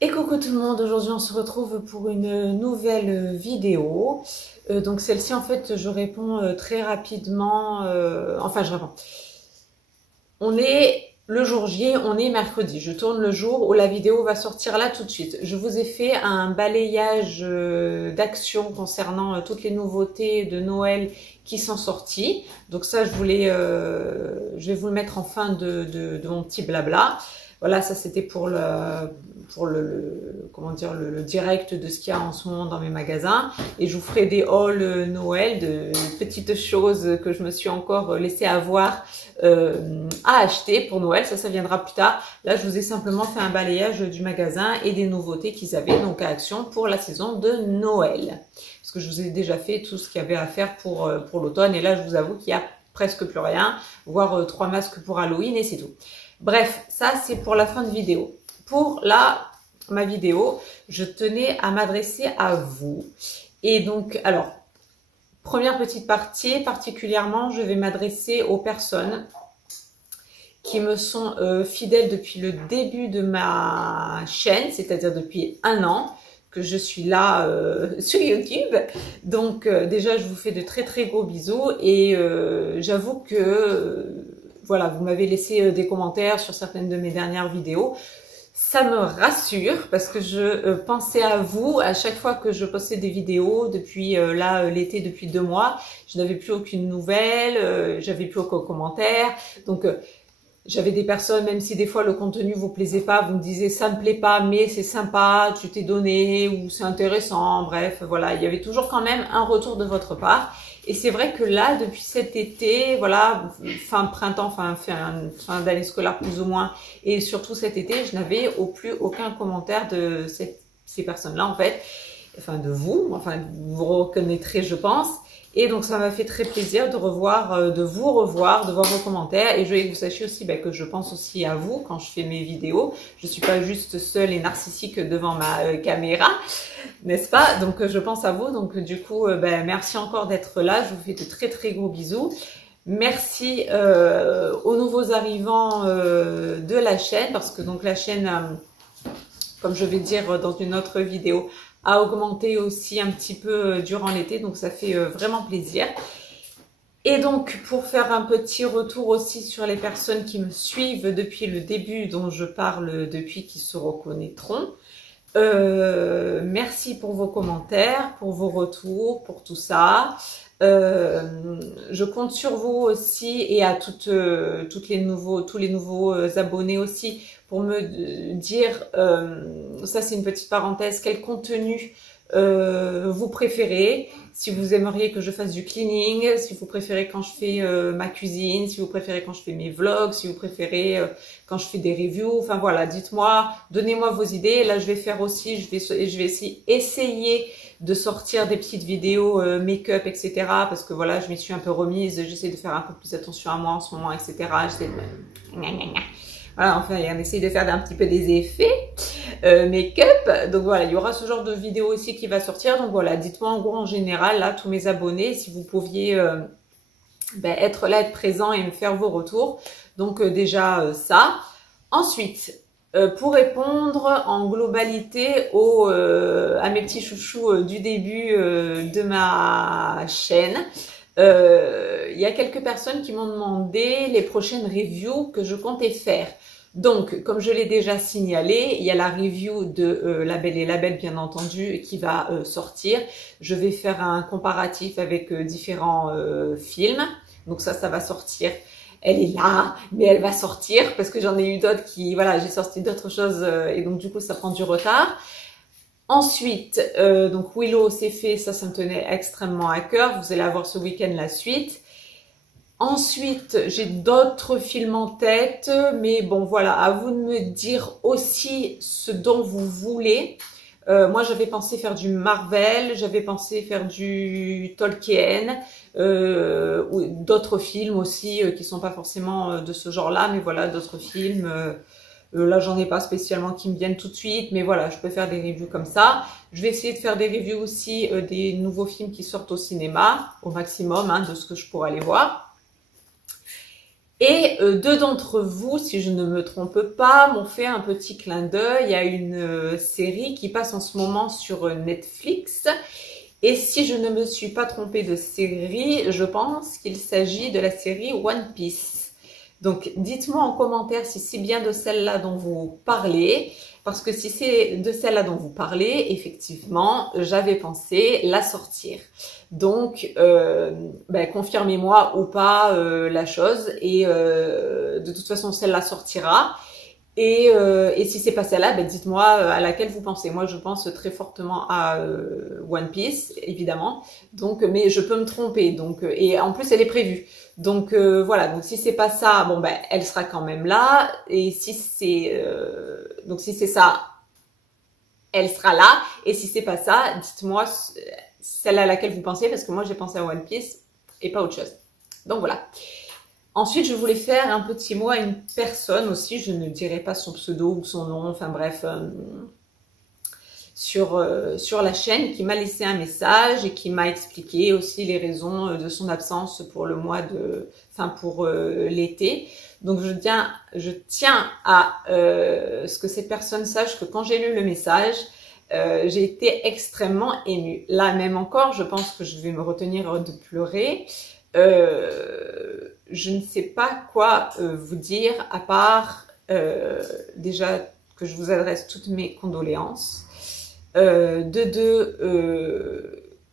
Et coucou tout le monde, aujourd'hui on se retrouve pour une nouvelle vidéo. Donc celle-ci en fait je réponds très rapidement, enfin je réponds. On est le jour J, on est mercredi, je tourne le jour où la vidéo va sortir là tout de suite. Je vous ai fait un balayage d'action concernant toutes les nouveautés de Noël qui sont sorties. Donc ça je vais vous le mettre en fin de mon petit blabla. Voilà, ça c'était pour comment dire, le direct de ce qu'il y a en ce moment dans mes magasins. Et je vous ferai des hauls Noël, de petites choses que je me suis encore laissé avoir à acheter pour Noël. Ça viendra plus tard. Là, je vous ai simplement fait un balayage du magasin et des nouveautés qu'ils avaient donc à Action pour la saison de Noël. Parce que je vous ai déjà fait tout ce qu'il y avait à faire pour l'automne. Et là, je vous avoue qu'il y a presque plus rien, voire 3 masques pour Halloween et c'est tout. Bref, ça c'est pour la fin de vidéo. Pour ma vidéo, je tenais à m'adresser à vous. Et donc, alors, première petite partie, particulièrement, je vais m'adresser aux personnes qui me sont fidèles depuis le début de ma chaîne, c'est-à-dire depuis 1 an que je suis là sur YouTube. Donc déjà, je vous fais de très très gros bisous et j'avoue que voilà, vous m'avez laissé des commentaires sur certaines de mes dernières vidéos. Ça me rassure parce que je pensais à vous à chaque fois que je postais des vidéos depuis l'été, depuis 2 mois. Je n'avais plus aucune nouvelle, j'avais plus aucun commentaire. Donc j'avais des personnes, même si des fois le contenu vous plaisait pas, vous me disiez ça me plaît pas, mais c'est sympa, tu t'es donné ou c'est intéressant. Bref, voilà, il y avait toujours quand même un retour de votre part. Et c'est vrai que là, depuis cet été, voilà, fin printemps, fin d'année scolaire plus ou moins, et surtout cet été, je n'avais plus aucun commentaire de ces personnes-là en fait, enfin de vous, enfin vous reconnaîtrez je pense. Et donc ça m'a fait très plaisir de vous revoir, de voir vos commentaires. Et je voulais que vous sachiez aussi que je pense aussi à vous quand je fais mes vidéos. Je suis pas juste seule et narcissique devant ma caméra, n'est-ce pas? Donc je pense à vous. Donc du coup, merci encore d'être là. Je vous fais de très très gros bisous. Merci aux nouveaux arrivants de la chaîne, parce que donc la chaîne, comme je vais dire dans une autre vidéo, a augmenté aussi un petit peu durant l'été, donc ça fait vraiment plaisir. Et donc pour faire un petit retour aussi sur les personnes qui me suivent depuis le début, dont je parle depuis, qui se reconnaîtront, merci pour vos commentaires, pour vos retours, pour tout ça. Je compte sur vous aussi et à tous les nouveaux abonnés aussi pour me dire, ça c'est une petite parenthèse, quel contenu vous préférez, si vous aimeriez que je fasse du cleaning, si vous préférez quand je fais ma cuisine, si vous préférez quand je fais mes vlogs, si vous préférez quand je fais des reviews, enfin voilà, dites-moi, donnez-moi vos idées. Là je vais faire aussi, je vais essayer de sortir des petites vidéos make-up, etc. Parce que voilà, je m'y suis un peu remise, j'essaie de faire un peu plus attention à moi en ce moment, etc. J'essaie de... Voilà, enfin, on essaye de faire un petit peu des effets make-up. Donc voilà, il y aura ce genre de vidéo aussi qui va sortir. Donc voilà, dites-moi en gros en général, là, tous mes abonnés, si vous pouviez être là, être présent et me faire vos retours. Donc déjà ça. Ensuite, pour répondre en globalité à mes petits chouchous du début de ma chaîne, il y a quelques personnes qui m'ont demandé les prochaines reviews que je comptais faire. Donc, comme je l'ai déjà signalé, il y a la review de La Belle et la Bête, bien entendu, qui va sortir. Je vais faire un comparatif avec différents films. Donc ça va sortir. Elle est là, mais elle va sortir parce que j'en ai eu d'autres qui, voilà, j'ai sorti d'autres choses et donc du coup ça prend du retard. Ensuite, donc Willow c'est fait, ça me tenait extrêmement à cœur. Vous allez avoir ce week-end la suite. Ensuite, j'ai d'autres films en tête, mais bon voilà, à vous de me dire aussi ce dont vous voulez. Moi, j'avais pensé faire du Marvel, j'avais pensé faire du Tolkien, ou d'autres films aussi qui sont pas forcément de ce genre-là, mais voilà, d'autres films. Là, j'en ai pas spécialement qui me viennent tout de suite, mais voilà, je peux faire des reviews comme ça. Je vais essayer de faire des reviews aussi des nouveaux films qui sortent au cinéma, au maximum, de ce que je pourrais aller voir. Et deux d'entre vous, si je ne me trompe pas, m'ont fait un petit clin d'œil. Il y a une série qui passe en ce moment sur Netflix. Et si je ne me suis pas trompée de série, je pense qu'il s'agit de la série One Piece. Donc dites-moi en commentaire si c'est bien de celle-là dont vous parlez. Parce que si c'est de celle-là dont vous parlez, effectivement, j'avais pensé la sortir. Donc, confirmez-moi ou pas la chose. Et de toute façon, celle-là sortira. Et si c'est pas celle-là, dites-moi à laquelle vous pensez. Moi, je pense très fortement à One Piece, évidemment. Donc, mais je peux me tromper. Donc, et en plus, elle est prévue. Donc voilà. Donc si c'est pas ça, bon elle sera quand même là. Et si c'est donc si c'est ça, elle sera là. Et si c'est pas ça, dites-moi celle à laquelle vous pensez, parce que moi j'ai pensé à One Piece et pas autre chose. Donc voilà. Ensuite, je voulais faire un petit mot à une personne aussi, je ne dirai pas son pseudo ou son nom, enfin bref, sur la chaîne, qui m'a laissé un message et qui m'a expliqué aussi les raisons de son absence pour le mois de, enfin pour l'été. Donc je tiens à ce que cette personne sache que quand j'ai lu le message, j'ai été extrêmement émue. Là même encore, je pense que je vais me retenir de pleurer. Je ne sais pas quoi vous dire à part déjà que je vous adresse toutes mes condoléances.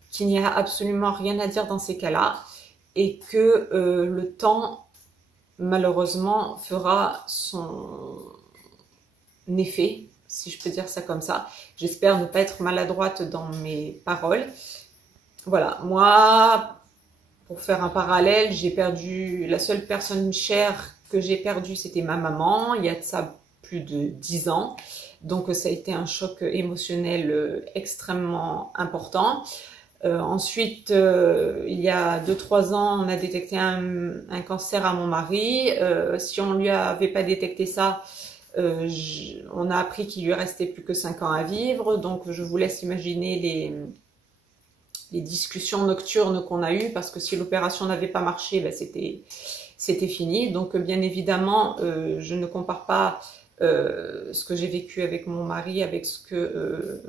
Qu'il n'y a absolument rien à dire dans ces cas-là et que le temps malheureusement fera son effet, si je peux dire ça comme ça. J'espère ne pas être maladroite dans mes paroles. Voilà, moi, pour faire un parallèle, j'ai perdu, la seule personne chère que j'ai perdue, c'était ma maman, il y a de ça plus de 10 ans. Donc ça a été un choc émotionnel extrêmement important. Ensuite, il y a 2-3 ans, on a détecté un cancer à mon mari. Si on lui avait pas détecté ça, on a appris qu'il lui restait plus que 5 ans à vivre. Donc je vous laisse imaginer les discussions nocturnes qu'on a eues, parce que si l'opération n'avait pas marché, c'était fini. Donc bien évidemment, je ne compare pas ce que j'ai vécu avec mon mari avec ce que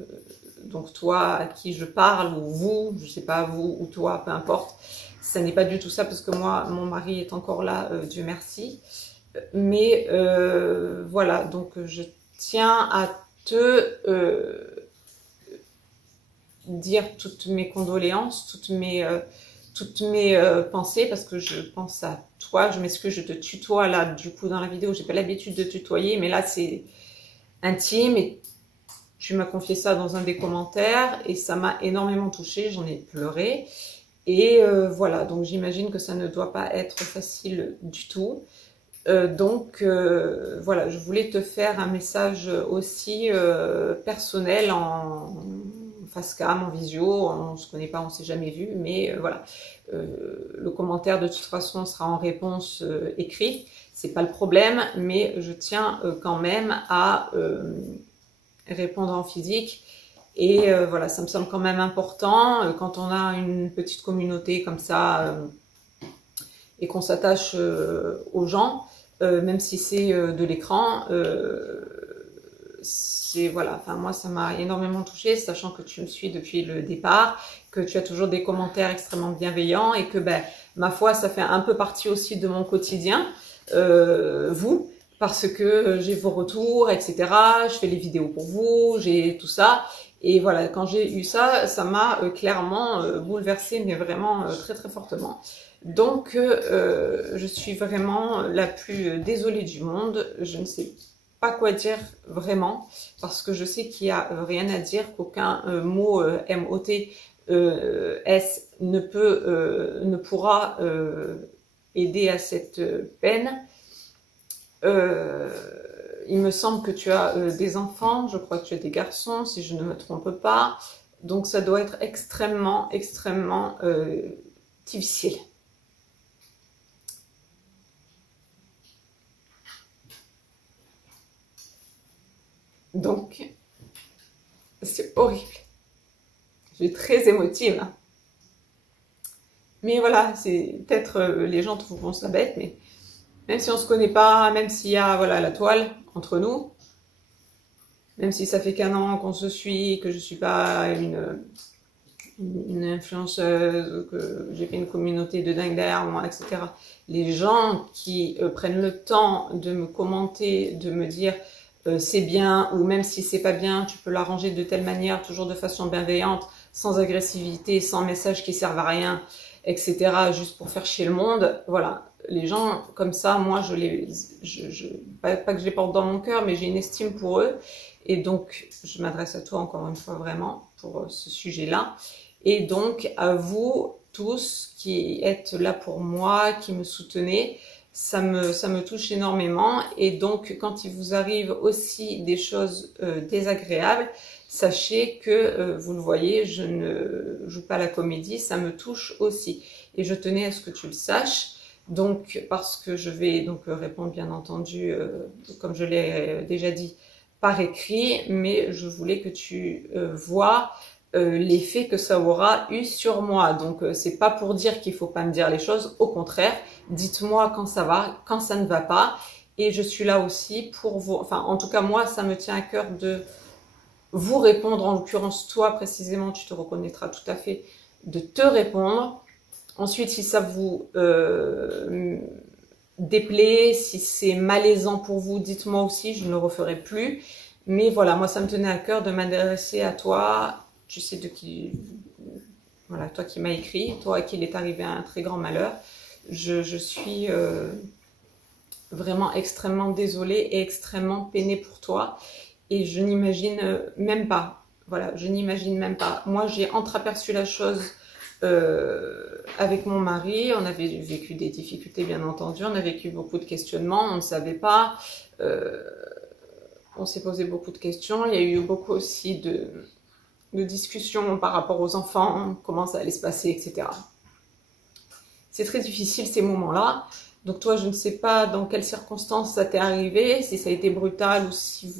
donc toi à qui je parle, ou vous, je sais pas, vous ou toi, peu importe, ça n'est pas du tout ça, parce que moi mon mari est encore là, Dieu merci, mais voilà, donc je tiens à te dire toutes mes condoléances, toutes mes pensées, parce que je pense à toi. Je m'excuse, je te tutoie là, du coup dans la vidéo, j'ai pas l'habitude de tutoyer, mais là c'est intime et tu m'as confié ça dans un des commentaires et ça m'a énormément touchée, j'en ai pleuré. Et voilà, donc j'imagine que ça ne doit pas être facile du tout. Voilà, je voulais te faire un message aussi personnel en face cam, en visio, on se connaît pas, on s'est jamais vu, mais voilà. Le commentaire de toute façon sera en réponse écrite, c'est pas le problème, mais je tiens quand même à répondre en physique. Et voilà, ça me semble quand même important quand on a une petite communauté comme ça et qu'on s'attache aux gens, même si c'est de l'écran. Voilà, enfin moi ça m'a énormément touchée, sachant que tu me suis depuis le départ, que tu as toujours des commentaires extrêmement bienveillants et que ma foi ça fait un peu partie aussi de mon quotidien, vous, parce que j'ai vos retours, etc. Je fais les vidéos pour vous, j'ai tout ça. Et voilà, quand j'ai eu ça, ça m'a clairement bouleversée, mais vraiment très très fortement. Donc je suis vraiment la plus désolée du monde, je ne sais pas quoi dire vraiment, parce que je sais qu'il n'y a rien à dire, qu'aucun mot M-O-T S ne pourra aider à cette peine. Il me semble que tu as des enfants, je crois que tu as des garçons, si je ne me trompe pas. Donc ça doit être extrêmement, extrêmement difficile. Donc, c'est horrible. Je suis très émotive. Mais voilà, c'est peut-être les gens trouveront ça bête, mais Même si on se connaît pas, même s'il y a voilà la toile entre nous, même si ça fait qu'1 an qu'on se suit, que je suis pas une influenceuse, que j'ai fait une communauté de dingue derrière moi, etc. Les gens qui prennent le temps de me commenter, de me dire c'est bien, ou même si c'est pas bien, tu peux l'arranger de telle manière, toujours de façon bienveillante, sans agressivité, sans messages qui servent à rien, etc. Juste pour faire chier le monde. Voilà, les gens comme ça, moi pas que je les porte dans mon cœur, mais j'ai une estime pour eux. Et donc, je m'adresse à toi encore une fois vraiment pour ce sujet-là. Et donc, à vous tous qui êtes là pour moi, qui me soutenez, ça me touche énormément. Et donc, quand il vous arrive aussi des choses désagréables, sachez que, vous le voyez, je ne joue pas la comédie, ça me touche aussi. Et je tenais à ce que tu le saches. Donc, parce que je vais donc répondre bien entendu, comme je l'ai déjà dit, par écrit, mais je voulais que tu vois l'effet que ça aura eu sur moi. Donc c'est pas pour dire qu'il faut pas me dire les choses, au contraire, dites-moi quand ça va, quand ça ne va pas, et je suis là aussi pour vous, enfin en tout cas moi ça me tient à cœur de vous répondre, en l'occurrence toi précisément, tu te reconnaîtras tout à fait, de te répondre. Ensuite si ça vous déplaît, si c'est malaisant pour vous, dites-moi aussi, je ne le referai plus. Mais voilà, moi ça me tenait à cœur de m'adresser à toi. Tu sais de qui, voilà, toi qui m'as écrit, toi à qui il est arrivé un très grand malheur. Je suis vraiment extrêmement désolée et extrêmement peinée pour toi. Et je n'imagine même pas, voilà, je n'imagine même pas. Moi j'ai entreaperçu la chose avec mon mari, on avait vécu des difficultés bien entendu, on a vécu beaucoup de questionnements, on ne savait pas, on s'est posé beaucoup de questions, il y a eu beaucoup aussi de discussions par rapport aux enfants, comment ça allait se passer, etc. C'est très difficile ces moments-là, donc toi je ne sais pas dans quelles circonstances ça t'est arrivé, si ça a été brutal ou si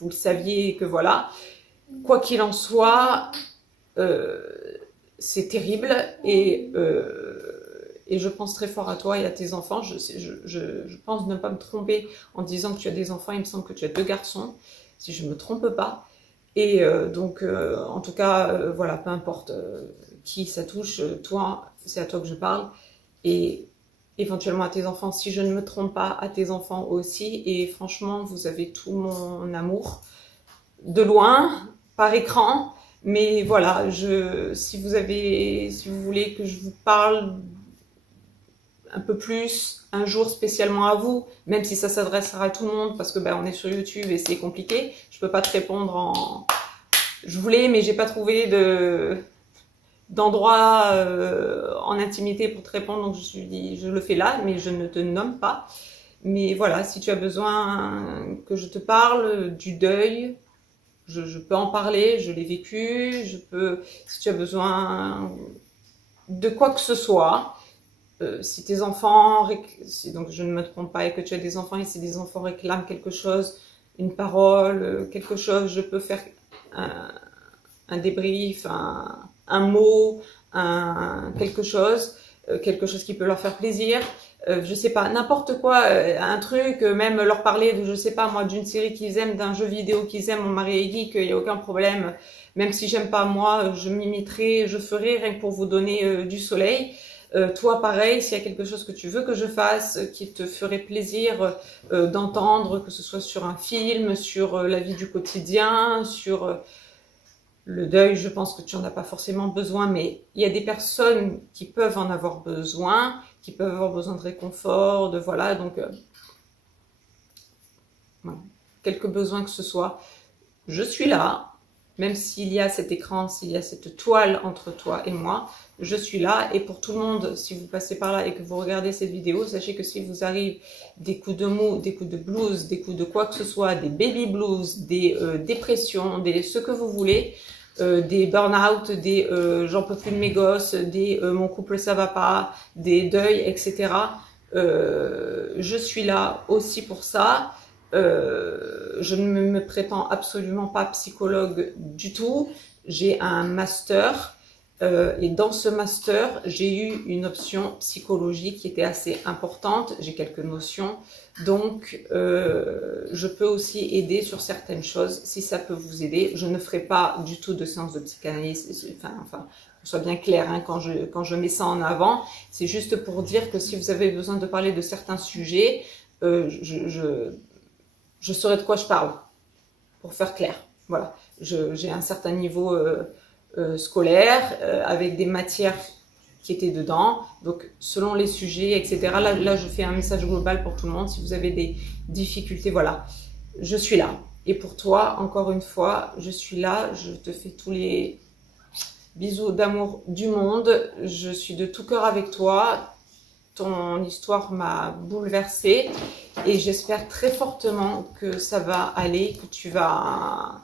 vous le saviez que voilà, quoi qu'il en soit, c'est terrible et je pense très fort à toi et à tes enfants. Je pense ne pas me tromper en disant que tu as des enfants. Il me semble que tu as 2 garçons, si je ne me trompe pas. Et donc, en tout cas, voilà, peu importe qui ça touche, toi, c'est à toi que je parle. Et éventuellement à tes enfants, si je ne me trompe pas, à tes enfants aussi. Et franchement, vous avez tout mon amour. De loin, par écran. Mais voilà, si vous voulez que je vous parle un peu plus un jour spécialement à vous, même si ça s'adressera à tout le monde, parce que on est sur YouTube et c'est compliqué, je peux pas te répondre en... Je voulais, mais j'ai pas trouvé d'endroit en intimité pour te répondre, donc je me suis dit, je le fais là, mais je ne te nomme pas. Mais voilà, si tu as besoin que je te parle du deuil, je peux en parler, je l'ai vécu, si tu as besoin de quoi que ce soit, si tes enfants, si donc je ne me trompe pas et que tu as des enfants et si des enfants réclament quelque chose, une parole, quelque chose, je peux faire un débrief, un mot, quelque chose qui peut leur faire plaisir. Je sais pas, n'importe quoi, un truc, même leur parler de, je sais pas moi, d'une série qu'ils aiment, d'un jeu vidéo qu'ils aiment, mon mari est geek, il n'y a aucun problème, même si j'aime pas moi, je m'imiterai, je ferai, rien que pour vous donner du soleil. Toi pareil, s'il y a quelque chose que tu veux que je fasse, qui te ferait plaisir d'entendre, que ce soit sur un film, sur la vie du quotidien, sur... le deuil, je pense que tu n'en as pas forcément besoin, mais il y a des personnes qui peuvent en avoir besoin, qui peuvent avoir besoin de réconfort, de voilà, donc voilà, quelques besoins que ce soit. Je suis là, même s'il y a cet écran, s'il y a cette toile entre toi et moi, je suis là. Et pour tout le monde, si vous passez par là et que vous regardez cette vidéo, sachez que s'il vous arrive des coups de mou, des coups de blues, des coups de quoi que ce soit, des baby blues, des dépressions, ce que vous voulez, des burn-out, des j'en peux plus de mes gosses, des mon couple ça va pas, des deuils, etc. Je suis là aussi pour ça. Je ne me prétends absolument pas psychologue du tout. J'ai un master Et dans ce master, j'ai eu une option psychologie qui était assez importante. J'ai quelques notions. Donc, je peux aussi aider sur certaines choses si ça peut vous aider. Je ne ferai pas du tout de séance de psychanalyse. Enfin, qu'on soit bien clair, hein, quand je mets ça en avant, c'est juste pour dire que si vous avez besoin de parler de certains sujets, je saurai de quoi je parle, pour faire clair. Voilà, j'ai un certain niveau scolaire avec des matières qui étaient dedans. Donc, selon les sujets, etc. Là, je fais un message global pour tout le monde. Si vous avez des difficultés, voilà, je suis là. Et pour toi, encore une fois, je suis là. Je te fais tous les bisous d'amour du monde. Je suis de tout cœur avec toi. Ton histoire m'a bouleversée et j'espère très fortement que ça va aller, que tu vas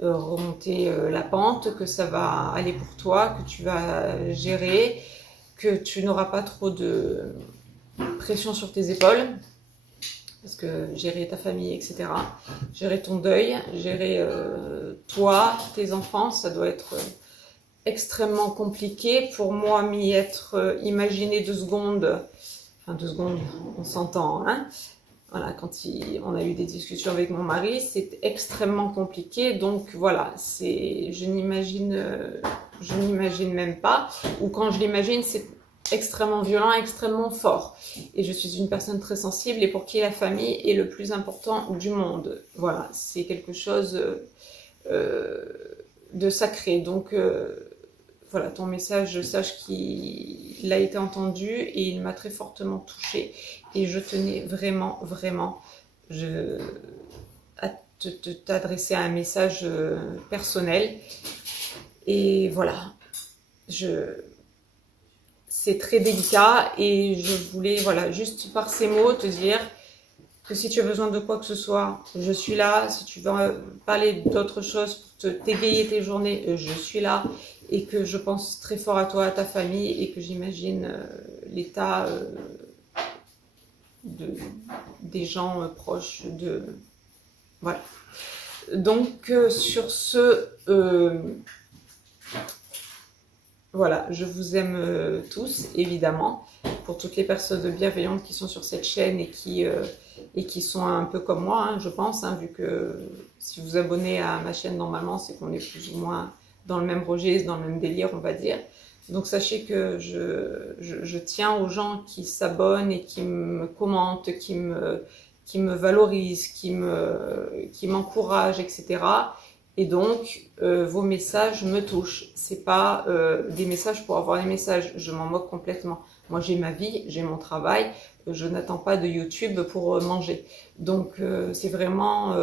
remonter la pente, que ça va aller pour toi, que tu vas gérer, que tu n'auras pas trop de pression sur tes épaules, parce que gérer ta famille, etc., gérer ton deuil, gérer toi, tes enfants, ça doit être extrêmement compliqué. Pour moi, m'y être imaginé 2 secondes, enfin 2 secondes, on s'entend, hein. Voilà, quand on a eu des discussions avec mon mari, c'est extrêmement compliqué. Donc voilà, je n'imagine même pas. Ou quand je l'imagine, c'est extrêmement violent, extrêmement fort. Et je suis une personne très sensible et pour qui la famille est le plus important du monde. Voilà, c'est quelque chose de sacré. Donc voilà, ton message, je sache qu'il a été entendu et il m'a très fortement touchée. Et je tenais vraiment, vraiment à t'adresser un message personnel. Et voilà, c'est très délicat et je voulais, voilà, juste par ces mots te dire que si tu as besoin de quoi que ce soit, je suis là. Si tu veux parler d'autre chose pour t'égayer tes journées, je suis là. Et que je pense très fort à toi, à ta famille, et que j'imagine l'état des gens proches de... Voilà. Donc, sur ce... voilà, je vous aime tous, évidemment. Pour toutes les personnes bienveillantes qui sont sur cette chaîne et qui sont un peu comme moi, hein, je pense, hein, vu que si vous abonnez à ma chaîne, normalement, c'est qu'on est plus ou moins dans le même registre, dans le même délire, on va dire. Donc sachez que je tiens aux gens qui s'abonnent et qui me commentent, qui me valorisent, qui m'encouragent, etc. Et donc, vos messages me touchent. C'est pas des messages pour avoir des messages, je m'en moque complètement. Moi, j'ai ma vie, j'ai mon travail, je n'attends pas de YouTube pour manger. Donc, c'est vraiment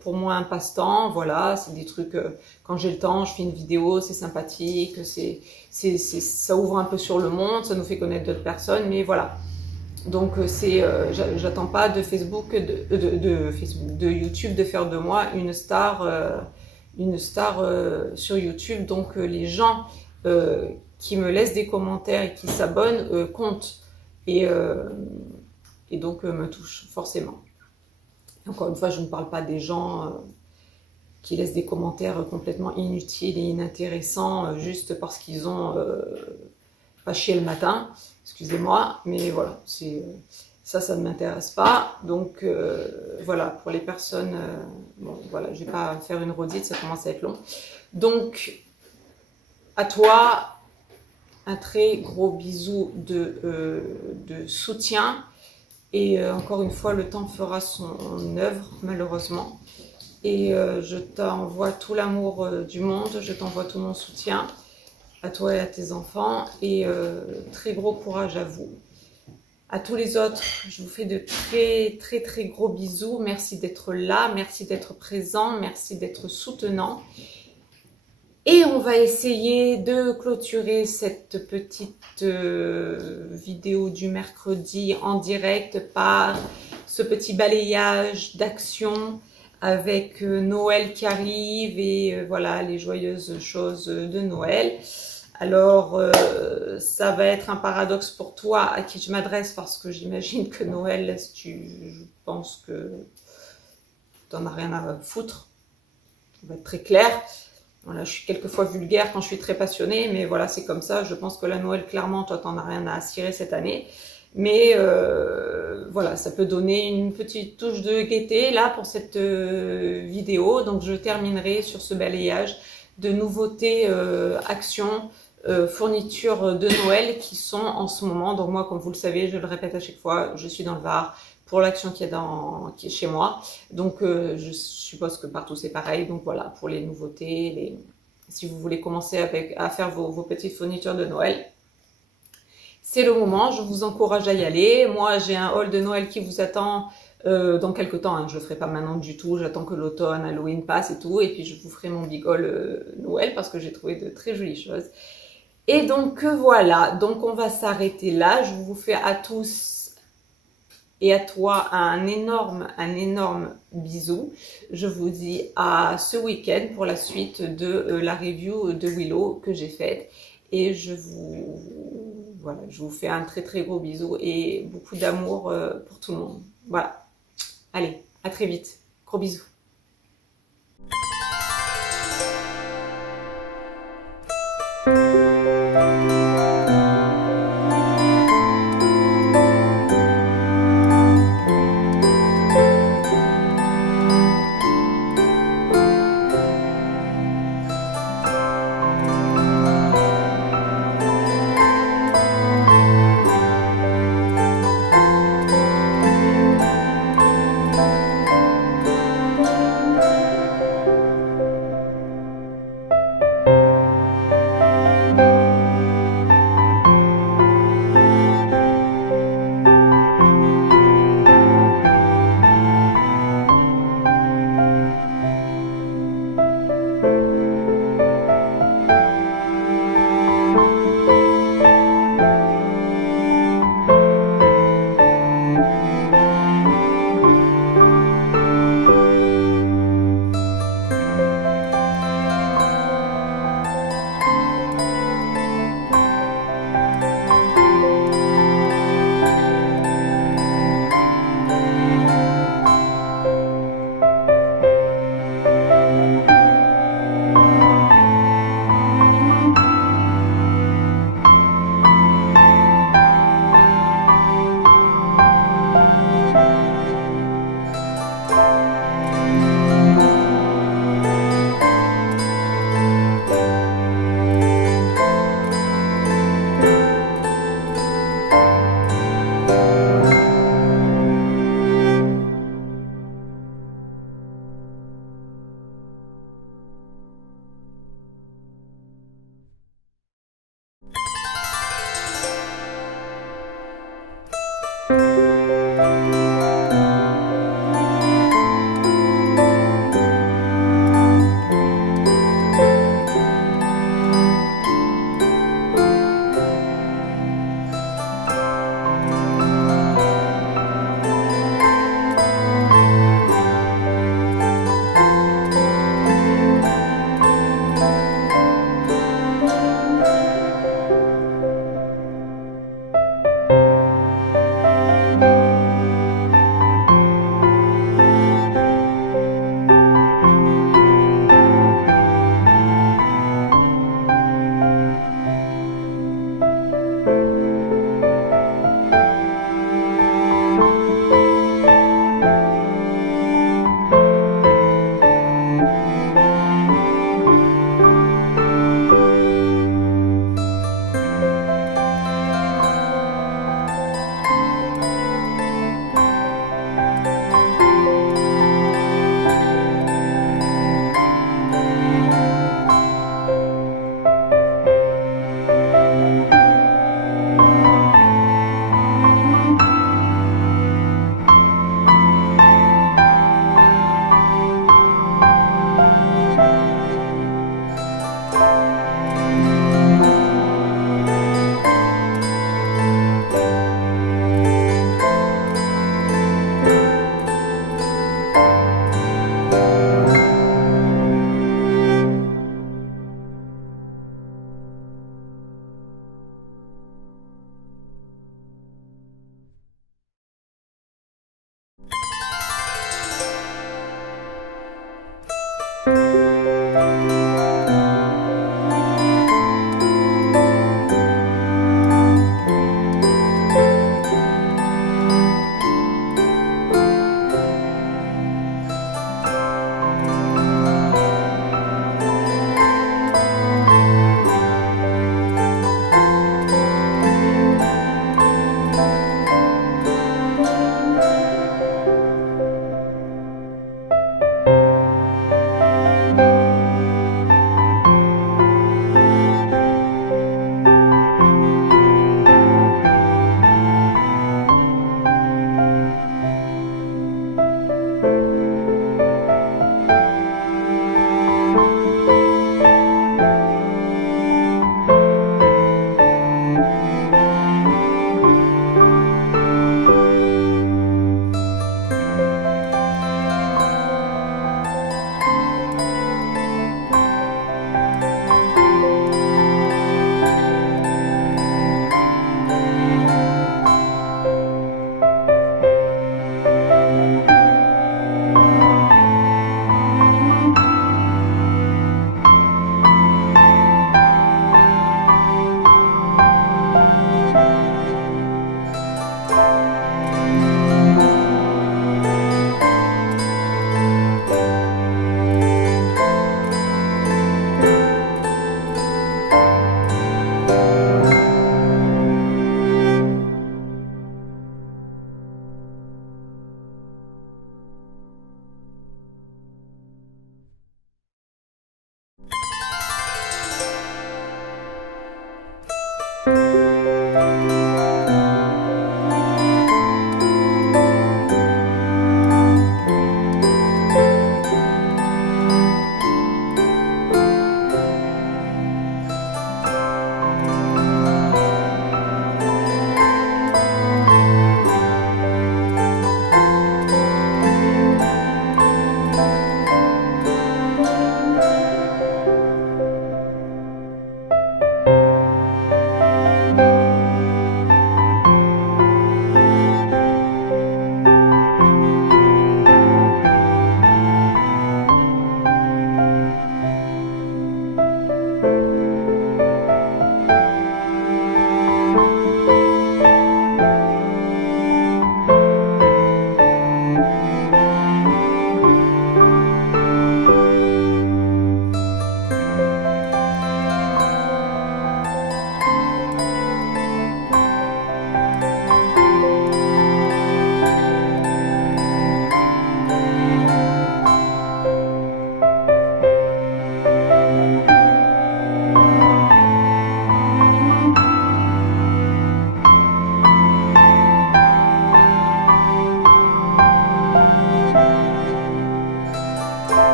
pour moi un passe-temps. Voilà, c'est des trucs, quand j'ai le temps, je fais une vidéo, c'est sympathique, ça ouvre un peu sur le monde, ça nous fait connaître d'autres personnes, mais voilà. Donc, j'attends pas de Facebook, de YouTube de faire de moi une star sur YouTube. Donc, les gens qui me laissent des commentaires et qui s'abonnent comptent et donc me touchent forcément. Encore une fois, je ne parle pas des gens qui laissent des commentaires complètement inutiles et inintéressants juste parce qu'ils ont pas chié le matin. Excusez-moi, mais voilà, ça ne m'intéresse pas. Donc voilà, pour les personnes, bon voilà, je vais pas faire une redite, ça commence à être long. Donc à toi, un très gros bisou de soutien. Et encore une fois, le temps fera son œuvre, malheureusement. Et je t'envoie tout l'amour du monde, je t'envoie tout mon soutien à toi et à tes enfants. Et très gros courage à vous. À tous les autres, je vous fais de très, très, très gros bisous. Merci d'être là, merci d'être présent, merci d'être soutenant. Et on va essayer de clôturer cette petite vidéo du mercredi en direct par ce petit balayage d'action avec Noël qui arrive et voilà les joyeuses choses de Noël. Alors, ça va être un paradoxe pour toi à qui je m'adresse parce que j'imagine que Noël, je pense que tu n'en as rien à foutre. Ça va être très clair. Voilà, je suis quelquefois vulgaire quand je suis très passionnée, mais voilà, c'est comme ça. Je pense que la Noël, clairement, toi, t'en as rien à cirer cette année. Mais voilà, ça peut donner une petite touche de gaieté là pour cette vidéo. Donc je terminerai sur ce balayage de nouveautés, actions, fournitures de Noël qui sont en ce moment. Donc moi, comme vous le savez, je le répète à chaque fois, je suis dans le Var pour l'action qui est chez moi. Donc je suppose que partout c'est pareil. Donc voilà, pour les nouveautés, si vous voulez commencer à faire vos petites fournitures de Noël, c'est le moment, je vous encourage à y aller. Moi, j'ai un haul de Noël qui vous attend dans quelques temps. Hein. Je le ferai pas maintenant du tout. J'attends que l'automne, Halloween passe et tout. Et puis, je vous ferai mon big haul Noël parce que j'ai trouvé de très jolies choses. Et donc, voilà. Donc, on va s'arrêter là. Je vous fais à tous et à toi un énorme bisou. Je vous dis à ce week-end pour la suite de la review de Willow que j'ai faite. Et voilà, je vous fais un très gros bisou et beaucoup d'amour pour tout le monde. Voilà. Allez, à très vite. Gros bisous.